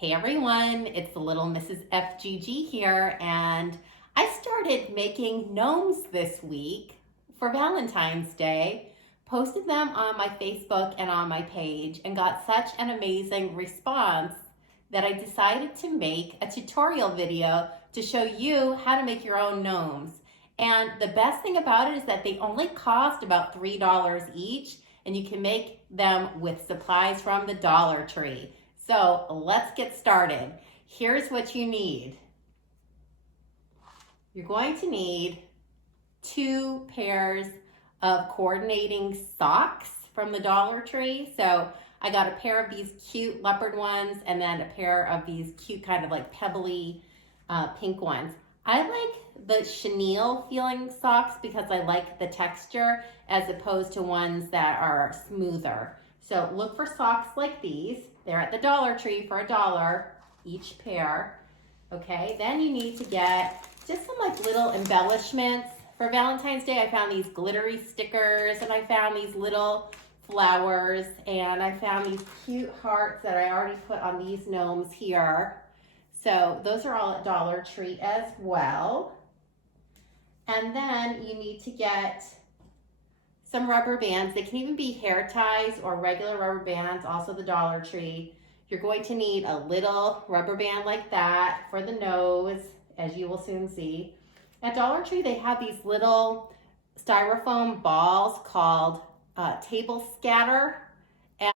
Hey everyone, it's the little Mrs. FGG here, and I started making gnomes this week for Valentine's Day, posted them on my Facebook and on my page, and got such an amazing response that I decided to make a tutorial video to show you how to make your own gnomes. And the best thing about it is that they only cost about $3 each, and you can make them with supplies from the Dollar Tree. So let's get started. Here's what you need. You're going to need 2 pairs of coordinating socks from the Dollar Tree. So I got a pair of these cute leopard ones and then a pair of these cute kind of like pebbly pink ones. I like the chenille feeling socks because I like the texture as opposed to ones that are smoother. So look for socks like these. They're at the Dollar Tree for $1 each pair. Okay, then you need to get just some like little embellishments. For Valentine's Day, I found these glittery stickers and I found these little flowers and I found these cute hearts that I already put on these gnomes here. So those are all at Dollar Tree as well. And then you need to get some rubber bands. They can even be hair ties or regular rubber bands, also the Dollar Tree. You're going to need a little rubber band like that for the nose, as you will soon see. At Dollar Tree, they have these little styrofoam balls called table scatter. And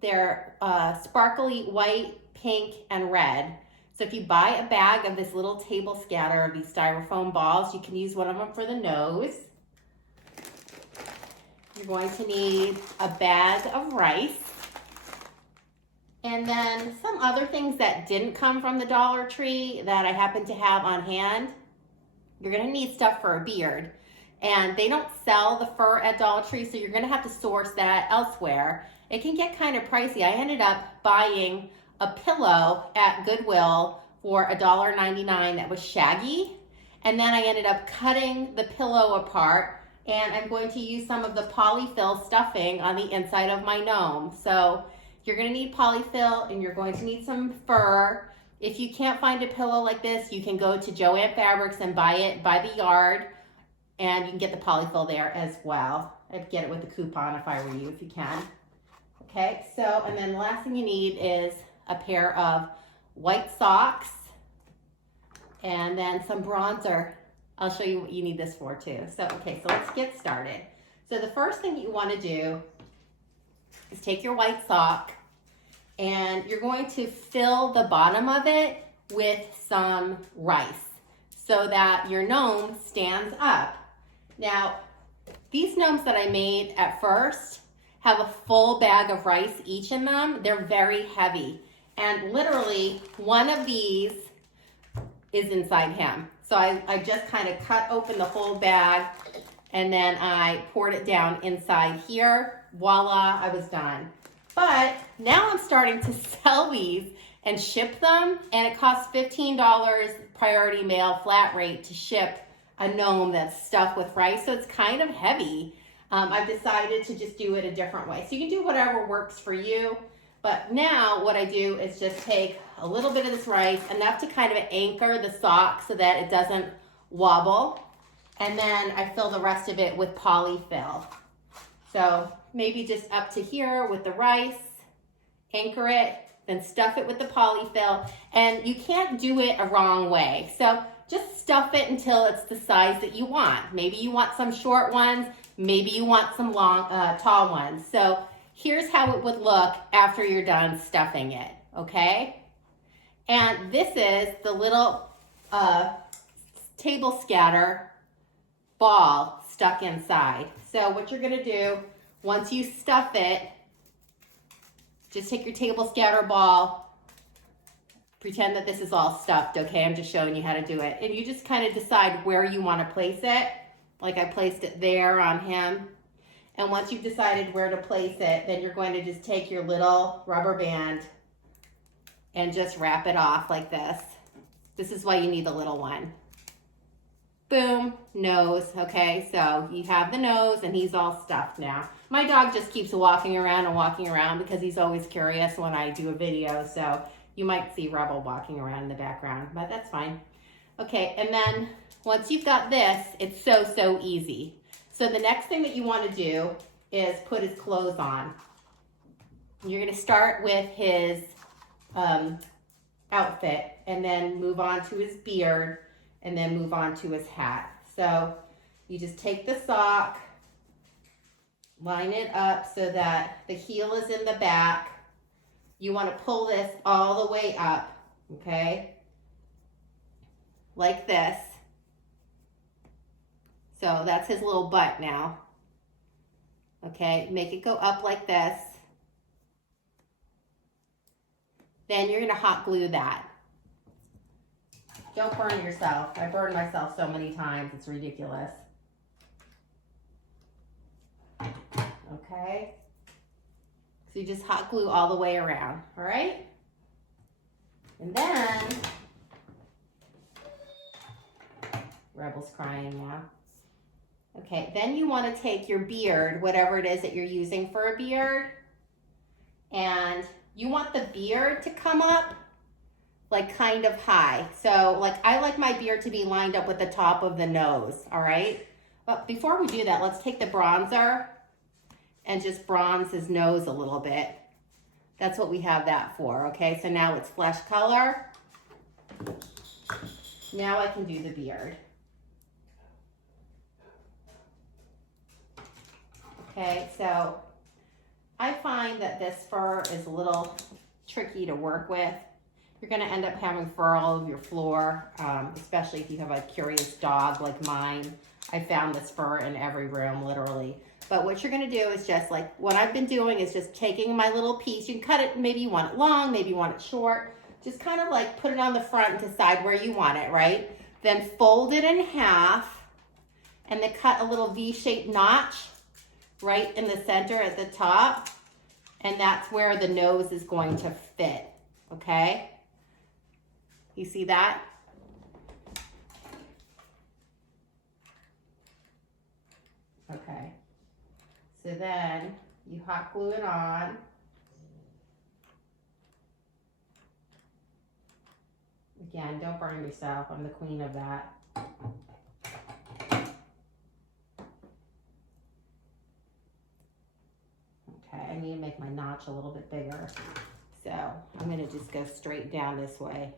they're sparkly white, pink, and red. So if you buy a bag of this little table scatter of these styrofoam balls, you can use one of them for the nose. You're going to need a bag of rice. And then some other things that didn't come from the Dollar Tree that I happen to have on hand. You're going to need stuff for a beard. And they don't sell the fur at Dollar Tree, so you're going to have to source that elsewhere. It can get kind of pricey. I ended up buying a pillow at Goodwill for $1.99 that was shaggy. And then I ended up cutting the pillow apart, and I'm going to use some of the polyfill stuffing on the inside of my gnome. So you're going to need polyfill and you're going to need some fur. If you can't find a pillow like this, you can go to Joann Fabrics and buy it by the yard, and you can get the polyfill there as well. I'd get it with a coupon if I were you, if you can. Okay, so, and then the last thing you need is a pair of white socks and then some bronzer. I'll show you what you need this for too. So, okay, so let's get started. So the first thing you want to do is take your white sock and you're going to fill the bottom of it with some rice so that your gnome stands up. Now, these gnomes that I made at first have a full bag of rice each in them. They're very heavy. And literally one of these is inside him. So I just kind of cut open the whole bag and then I poured it down inside here. Voila, I was done. But now I'm starting to sell these and ship them, and it costs $15 priority mail flat rate to ship a gnome that's stuffed with rice. So it's kind of heavy. I've decided to just do it a different way. So you can do whatever works for you. But now what I do is just take a little bit of this rice, enough to kind of anchor the sock so that it doesn't wobble. And then I fill the rest of it with polyfill. So maybe just up to here with the rice, anchor it, then stuff it with the polyfill. And you can't do it a wrong way. So just stuff it until it's the size that you want. Maybe you want some short ones. Maybe you want some long, tall ones. So here's how it would look after you're done stuffing it, okay? And this is the little table scatter ball stuck inside. So what you're gonna do, once you stuff it, just take your table scatter ball, pretend that this is all stuffed, okay? I'm just showing you how to do it. And you just kind of decide where you wanna place it. Like I placed it there on him. And once you've decided where to place it, then you're going to just take your little rubber band and just wrap it off like this. This is why you need the little one. Boom, nose, okay? So you have the nose and he's all stuffed now. My dog just keeps walking around and walking around because he's always curious when I do a video. So you might see Rebel walking around in the background, but that's fine. Okay, and then once you've got this, it's so easy. So the next thing that you want to do is put his clothes on. You're going to start with his outfit and then move on to his beard and then move on to his hat. So you just take the sock, line it up so that the heel is in the back. You want to pull this all the way up, okay? Like this. So that's his little butt now. Okay, make it go up like this. Then you're gonna hot glue that. Don't burn yourself. I burned myself so many times, it's ridiculous. Okay, so you just hot glue all the way around, all right? And then, Rebel's crying now. Okay, then you want to take your beard, whatever it is that you're using for a beard, and you want the beard to come up like kind of high. So like I like my beard to be lined up with the top of the nose, all right? But before we do that, let's take the bronzer and just bronze his nose a little bit. That's what we have that for, okay? So now it's flesh color. Now I can do the beard. Okay, so I find that this fur is a little tricky to work with. You're gonna end up having fur all over your floor, especially if you have a curious dog like mine. I found this fur in every room, literally. But what you're gonna do is just like, what I've been doing is just taking my little piece. You can cut it, maybe you want it long, maybe you want it short. Just kind of like put it on the front and decide where you want it, right? Then fold it in half and then cut a little V-shaped notch right in the center at the top, and that's where the nose is going to fit, okay? You see that? Okay, so then you hot glue it on. Again, don't burn yourself, I'm the queen of that. I need to make my notch a little bit bigger. So I'm gonna just go straight down this way.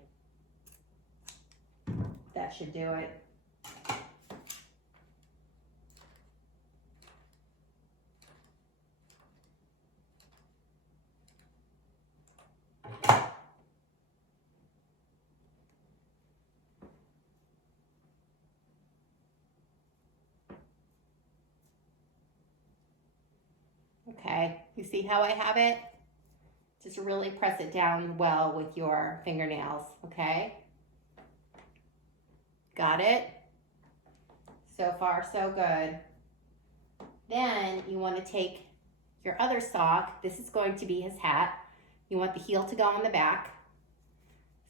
That should do it. Okay, you see how I have it? Just really press it down well with your fingernails, okay? Got it? So far, so good. Then you want to take your other sock. This is going to be his hat. You want the heel to go on the back.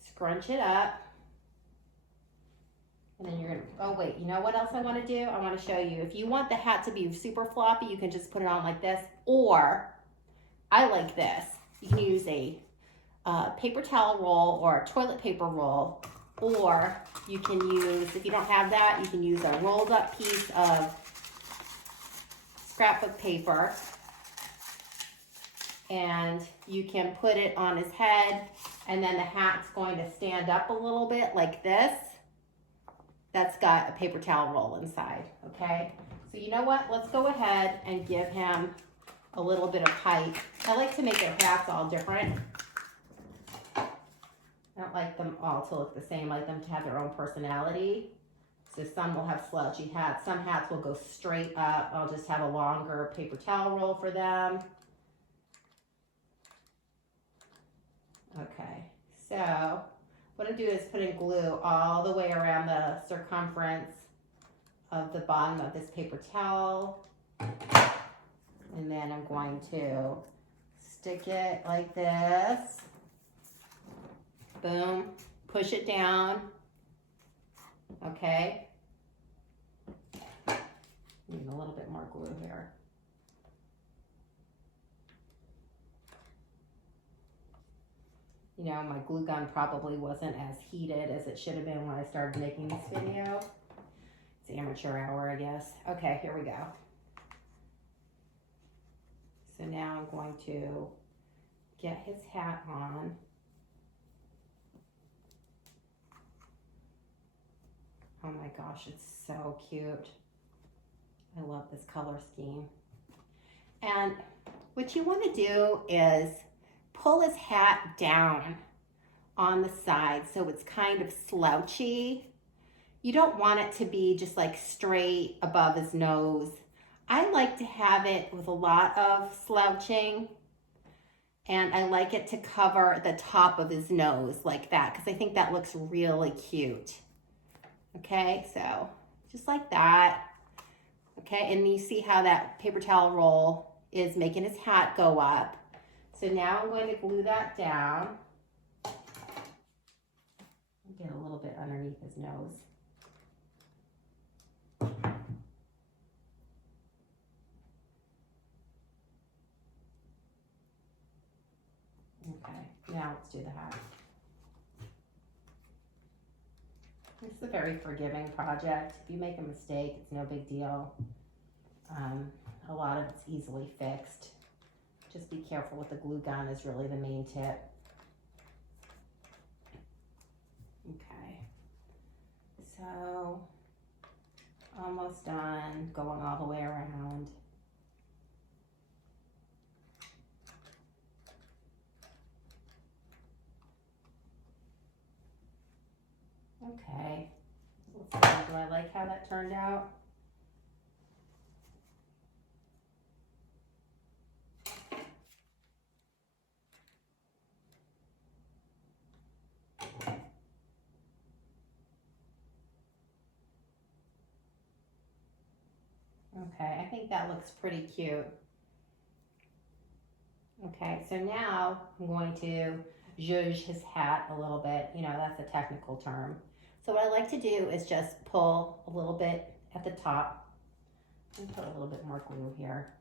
Scrunch it up. And then you're gonna, oh wait, you know what else I want to do? I want to show you. If you want the hat to be super floppy, you can just put it on like this. Or, I like this. You can use a paper towel roll or a toilet paper roll. Or you can use, if you don't have that, you can use a rolled up piece of scrapbook paper. And you can put it on his head, and then the hat's going to stand up a little bit like this. That's got a paper towel roll inside, okay? So you know what? Let's go ahead and give him a little bit of height. I like to make their hats all different. I don't like them all to look the same. I like them to have their own personality. So some will have slouchy hats. Some hats will go straight up. I'll just have a longer paper towel roll for them. Okay, so what I do is put in glue all the way around the circumference of the bottom of this paper towel. And then I'm going to stick it like this. Boom, push it down. Okay. Need a little bit more glue here. You know, my glue gun probably wasn't as heated as it should have been when I started making this video. It's amateur hour, I guess. Okay, here we go. So now I'm going to get his hat on. Oh my gosh, it's so cute. I love this color scheme. And what you want to do is pull his hat down on the side so it's kind of slouchy. You don't want it to be just like straight above his nose. I like to have it with a lot of slouching, and I like it to cover the top of his nose like that because I think that looks really cute. Okay, so just like that. Okay, and you see how that paper towel roll is making his hat go up. So now I'm going to glue that down. Get a little bit underneath his nose. Okay, now let's do the hat. This is a very forgiving project. If you make a mistake, it's no big deal. A lot of it's easily fixed. Just be careful with the glue gun is really the main tip. Okay, so almost done, going all the way around. Okay, let's see, do I like how that turned out? Okay, I think that looks pretty cute. Okay, so now I'm going to zhuzh his hat a little bit. You know, that's a technical term. So what I like to do is just pull a little bit at the top and put a little bit more glue here.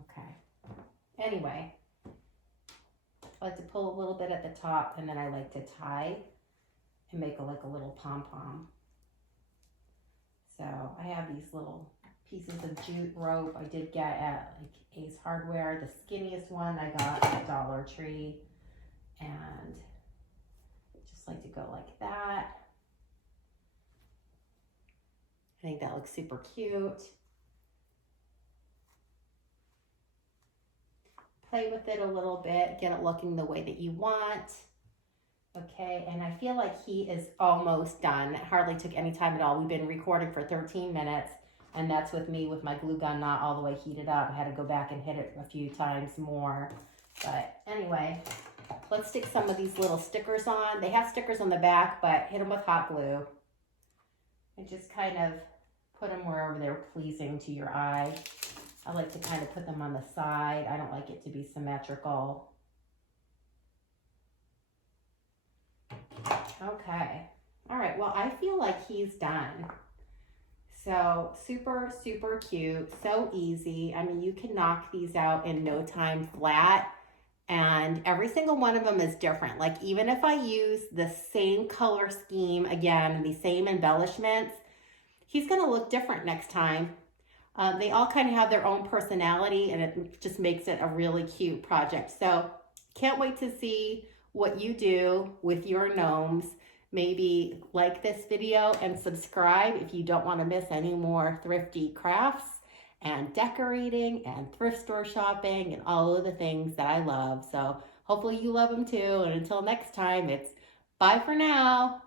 Okay, anyway, I like to pull a little bit at the top, and then I like to tie and make like a little pom-pom. So I have these little pieces of jute rope I did get at like Ace Hardware. The skinniest one I got at Dollar Tree, and just like to go like that. I think that looks super cute. Play with it a little bit, get it looking the way that you want. Okay, and I feel like he is almost done. It hardly took any time at all. We've been recording for 13 minutes, and that's with me with my glue gun not all the way heated up. I had to go back and hit it a few times more. But anyway, let's stick some of these little stickers on. They have stickers on the back, but hit them with hot glue. And just kind of put them wherever they're pleasing to your eye. I like to kind of put them on the side. I don't like it to be symmetrical. Okay. All right. Well, I feel like he's done. So super, super cute. So easy. I mean, you can knock these out in no time flat. And every single one of them is different. Like even if I use the same color scheme again, the same embellishments, he's going to look different next time. They all kind of have their own personality, and it just makes it a really cute project. So can't wait to see what you do with your gnomes. Maybe like this video and subscribe if you don't want to miss any more thrifty crafts and decorating and thrift store shopping and all of the things that I love. So hopefully you love them too. And until next time, it's bye for now.